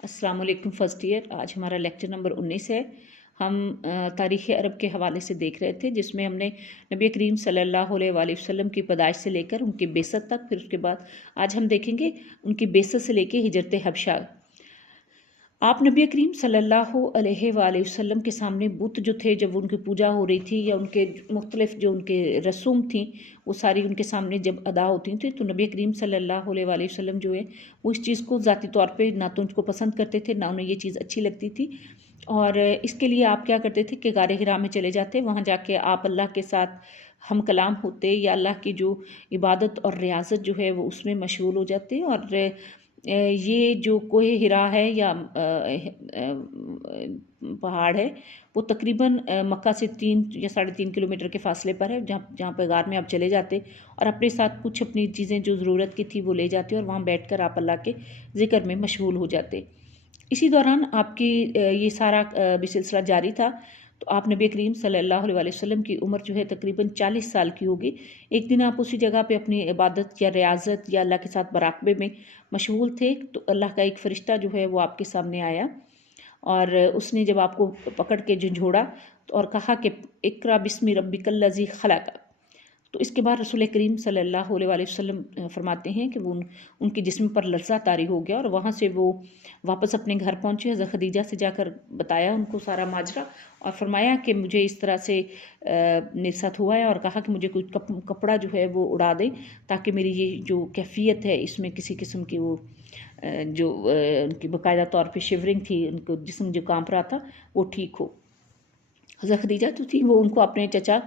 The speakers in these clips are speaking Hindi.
अस्सलाम वालेकुम फ़र्स्ट ईयर। आज हमारा लेक्चर नंबर 19 है। हम तारीख़ अरब के हवाले से देख रहे थे, जिसमें हमने नबी करीम सल्लल्लाहु अलैहि वसल्लम की पैदाइश से लेकर उनकी बेसत तक, फिर उसके बाद आज हम देखेंगे उनकी बेसत से लेकर हिजरत हबशा। आप नबी करीम सल्लल्लाहु अलैहि वसल्लम के सामने बुत जो थे, जब उनकी पूजा हो रही थी या उनके मुख्तलिफ जो उनके रसूम थी वो सारी उनके सामने जब अदा होती थी, तो नबी करीम सल्लल्लाहु अलैहि वसल्लम जो है वो इस चीज़ को ज़ाती तौर पे ना तो उनको पसंद करते थे, ना उन्हें ये चीज़ अच्छी लगती थी। और इसके लिए आप क्या करते थे कि गारे हिरा में चले जाते, वहाँ जाके आप अल्लाह के साथ हम कलाम होते या अल्लाह की जो इबादत और रियाजत जो है वो उसमें मशगूल हो जाते। और ये जो कोहे हिरा है या पहाड़ है, वो तकरीबन मक्का से 3 या 3.5 किलोमीटर के फासले पर है, जहाँ जहाँ पर गार में आप चले जाते और अपने साथ कुछ अपनी चीज़ें जो ज़रूरत की थी वो ले जाते और वहाँ बैठकर आप अल्लाह के ज़िक्र में मशगूल हो जाते। इसी दौरान आपकी ये सारा भी सिलसिला जारी था। तो आप नबी करीम सल्लल्लाहु अलैहि वसल्लम की उम्र जो है तकरीबन 40 साल की होगी। एक दिन आप उसी जगह पे अपनी इबादत या रियाजत या अल्लाह के साथ मराकबे में मशगूल थे, तो अल्लाह का एक फ़रिश्ता जो है वो आपके सामने आया और उसने जब आपको पकड़ के झंझोड़ा तो और कहा कि इक़रा बिस्मि रब्बिकल लज़ी खलक़। तो इसके बाद रसूल करीम सल्लल्लाहु अलैहि वसल्लम फरमाते हैं कि वो उनके जिस्म पर लर्ज़ा तारी हो गया और वहाँ से वो वापस अपने घर पहुँचे। हज़रत खदीजा से जाकर बताया उनको सारा माजरा और फरमाया कि मुझे इस तरह से मेरे साथ हुआ है, और कहा कि मुझे कोई कपड़ा जो है वो उड़ा दे, ताकि मेरी ये जो कैफियत है इसमें किसी किस्म की वो जो उनकी बाकायदा तौर पे शिवरिंग थी, उनको जिस्म जो कांप रहा था वो ठीक हो। हज़रत खदीजा तो थी, वो उनको अपने चचा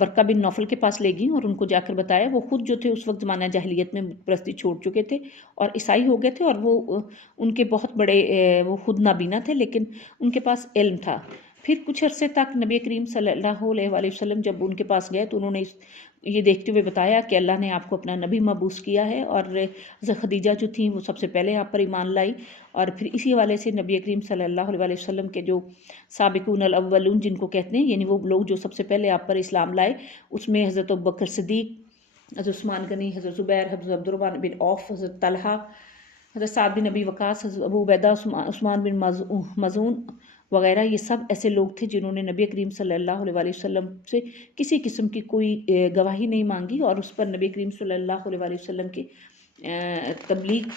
वर्का बिन नौफल के पास ले गई और उनको जाकर बताया। वो खुद जो थे उस वक्त ज़माना जाहिलियत में बुतपरस्ती छोड़ चुके थे और ईसाई हो गए थे, और वो उनके बहुत बड़े वो खुद नाबीना थे, लेकिन उनके पास इल्म था। फिर कुछ अरसे तक नबी करीम सल्लल्लाहु अलैहि वसल्लम जब उनके पास गए तो उन्होंने ये देखते हुए बताया कि अल्लाह ने आपको अपना नबी मबूस किया है। और हज़रत खदीजा जो थी वो सबसे पहले आप पर ईमान लाई। और फिर इसी हवाले से नबी करीम सल्लल्लाहु अलैहि वसल्लम के जो साबिकून अल अव्वलून जिनको कहते हैं, यानी वो लोग जो सबसे पहले आप पर इस्लाम लाए, उसमें हज़रत अबू बकर सिद्दीक़, हज़रत उस्मान गनी, हज़रत ज़ुबैर, हज़रत अब्दुर्रहमान बिन औफ, हज़रत तलहा, हज़रत साद बिन अबी वक़ास, हज़रत अबू उबैदा, उस्मान बिन मज़ून वगैरह, ये सब ऐसे लोग थे जिन्होंने नबी करीम सल्लल्लाहु अलैहि वसल्लम से किसी किस्म की कोई गवाही नहीं मांगी, और उस पर नबी करीम सल्लल्लाहु अलैहि वसल्लम की तबलीग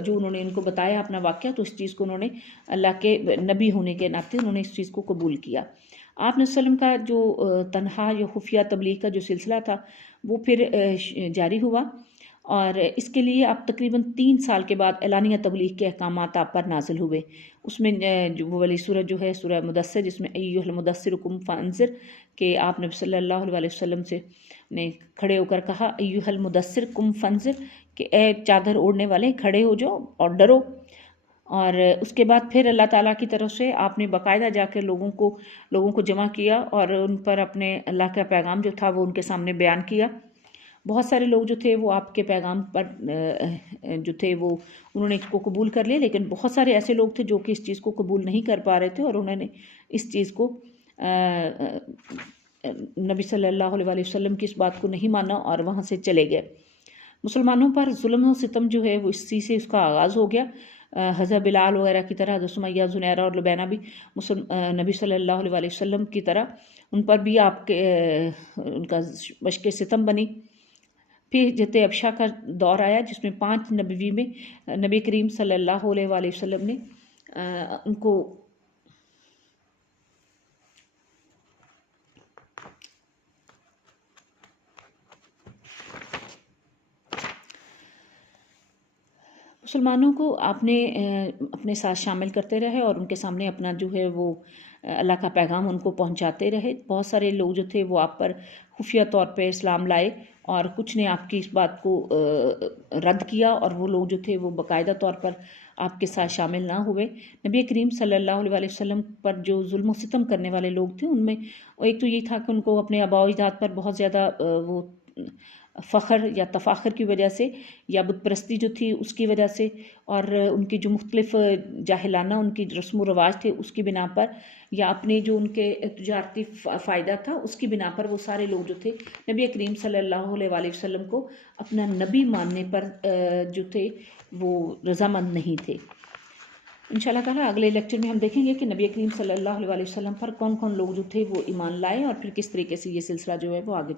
जो उन्होंने इनको बताया अपना वाक़या, तो इस चीज़ को उन्होंने अल्लाह के नबी होने के नाते उन्होंने इस चीज़ को कबूल किया। आप वसल्लम का जो तनहा या खुफिया तबलीग का जो सिलसिला था वो फिर जारी हुआ, और इसके लिए आप तकरीबन 3 साल के बाद एलानिया तबलीग के अहकामात आप पर नाजिल हुए। उसमें जो वो वाली सूरत जो है सूरह मुदस्सिर, जिसमें अय्युहल मुदस्सिर कुम फअंज़िर, के आप नबी सल्लल्लाहु अलैहि वसल्लम से ने खड़े होकर कहा अय्युहल मुदस्सिर कुम फअंज़िर, कि ए चादर ओढ़ने वाले खड़े हो जाओ और डरो। और उसके बाद फिर अल्लाह ताला की तरफ से आपने बाकायदा जाकर लोगों को जमा किया और उन पर अपने अल्लाह का पैगाम जो था वो उनके सामने बयान किया। बहुत सारे लोग जो थे वो आपके पैगाम पर जो थे वो उन्होंने इसको कबूल कर लिया, लेकिन बहुत सारे ऐसे लोग थे जो कि इस चीज़ को कबूल नहीं कर पा रहे थे, और उन्होंने इस चीज़ को नबी सल्लल्लाहु अलैहि वसल्लम की इस बात को नहीं माना और वहाँ से चले गए। मुसलमानों पर जुल्म और सितम जो है वो इसी से उसका आगाज़ हो गया। हज़रत बिलाल वगैरह की तरह, हज़रत सुमैया, ज़ुनैरा और लुबैना भी नबी सल्लल्लाहु अलैहि वसल्लम की तरह उन पर भी आपके उनका मशक़ सितम बनी। फिर हिजरत हबशा का दौर आया, जिसमें 5 नबवी में नबी करीम सल्लल्लाहु अलैहि वसल्लम ने उनको मुसलमानों को आपने अपने साथ शामिल करते रहे और उनके सामने अपना जो है वो अल्लाह का पैगाम उनको पहुंचाते रहे। बहुत सारे लोग जो थे वो आप पर खुफिया तौर पे इस्लाम लाए, और कुछ ने आपकी इस बात को रद्द किया, और वो लोग जो थे वो बाकायदा तौर पर आपके साथ शामिल ना हुए। नबी करीम सल्लल्लाहु अलैहि वसल्लम पर जो जुल्म सितम करने वाले लोग थे, उनमें एक तो ये था कि उनको अपने आबा अजदाद पर बहुत ज़्यादा वो फ़ख्र या तफ़ाख़ुर की वजह से या बुत परस्ती जो थी उसकी वजह से, और उनकी जो मुख्तलिफ़ जाहिलाना उनकी रस्म व रवाज थे उसकी बिना पर, या अपने जो उनके तजारती फ़ायदा था उसकी बिना पर, वो सारे लोग जो थे नबी करीम सल्लल्लाहु अलैहि वसल्लम को अपना नबी मानने पर जो थे वो रज़ामंद नहीं थे। इंशाल्लाह ताला अगले लेक्चर में हम देखेंगे कि नबी करीम सल्लल्लाहु अलैहि वसल्लम पर कौन कौन लोग जो थे वो ईमान लाए और फिर किस तरीके से ये सिलसिला जो है वो आगे चला।